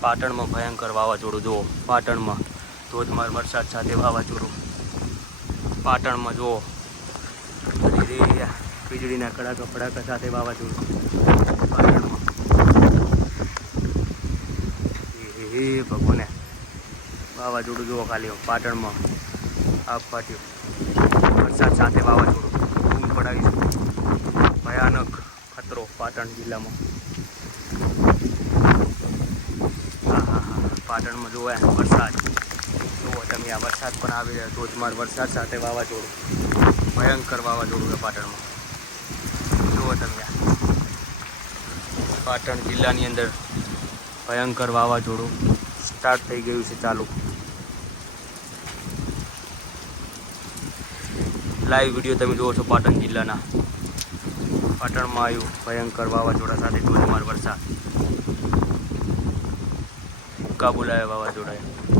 પાટણમાં ભયંકર વાવાઝોડું. જુઓ, પાટણમાં ધોધમાર વરસાદ સાથે વાવાઝોડું. પાટણમાં જુઓ. વીજળીના કડાકા ફડાકા સાથે વાવાઝોડું. પાટણમાં. એ ભગવાને. વાવાઝોડું જુઓ ખાલી, પાટણમાં. આગ ફાટ્યું. વરસાદ સાથે વાવાઝોડું. ધૂમ પડાવી ભયાનક ખતરો પાટણ જિલ્લામાં. પાટણમાં જોવા વરસાદ. જુઓ તમે આ વરસાદ પણ આવી રહ્યો ધોધમાર વરસાદ સાથે વાવાઝોડું, ભયંકર વાવાઝોડું છે પાટણમાં. જુઓ તમે. પાટણ જિલ્લાની અંદર ભયંકર વાવાઝોડું સ્ટાર્ટ થઈ ગયું છે ચાલુ. લાઈવ વીડિયો તમે જુઓ છો પાટણ જિલ્લાના. પાટણમાં આવ્યું ભયંકર વાવાઝોડા સાથે ધોધમાર વરસાદ. ભૂકા બોલાવે વાવાઝોડાએ